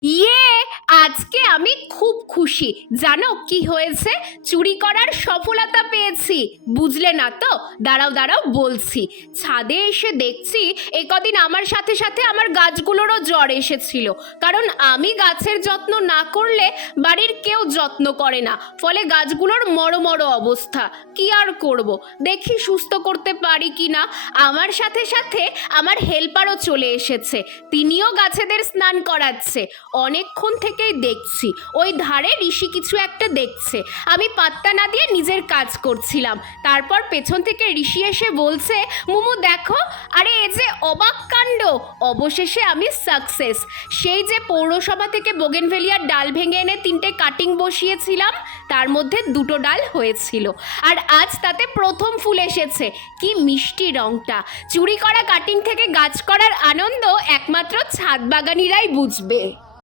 Yeah. আজকে আমি খুব খুশি। জানো কি হয়েছে? চুরি করার সফলতা পেয়েছি। বুঝলে না তো? দাঁড়াও দাঁড়াও, বলছি। ছাদে এসে দেখছি একদিন আমার সাথে সাথে আমার গাছগুলোরও জ্বর এসেছিল। কারণ আমি গাছের যত্ন না করলে বাড়ির কেউ যত্ন করে না। ফলে গাছগুলোর মরো মরো অবস্থা। কি আর করব? দেখি সুস্থ করতে পারি কি না? আমার সাথে সাথে আমার হেল্পারও চলে এসেছে। তিনিও গাছেদের স্নান করাচ্ছে। অনেকক্ষণ থেকেই দেখছি। ওই ধারে ঋষি কিছু একটা দেখছে। আমি পাত্তা না দিয়ে নিজের কাজ করছিলাম। তারপর পেছন থেকে ঋষি এসে বলছে, মুমু, দেখো, আরে এ যে অবাক কাণ্ড! অবশেষে আমি সাকসেস সেই যে পৌরসভা থেকে বোগেনভেলিয়ার ডাল ভেঙে এনে তিনটে কাটিং বসিয়েছিলাম, তার মধ্যে দুটো ডাল হয়েছিল। আর আজ তাতে প্রথম ফুল এসেছে। কি মিষ্টি রংটা! চুরি করা কাটিং থেকে গাছ করার আনন্দ একমাত্র ছাদ বাগানিরাই বুঝবে।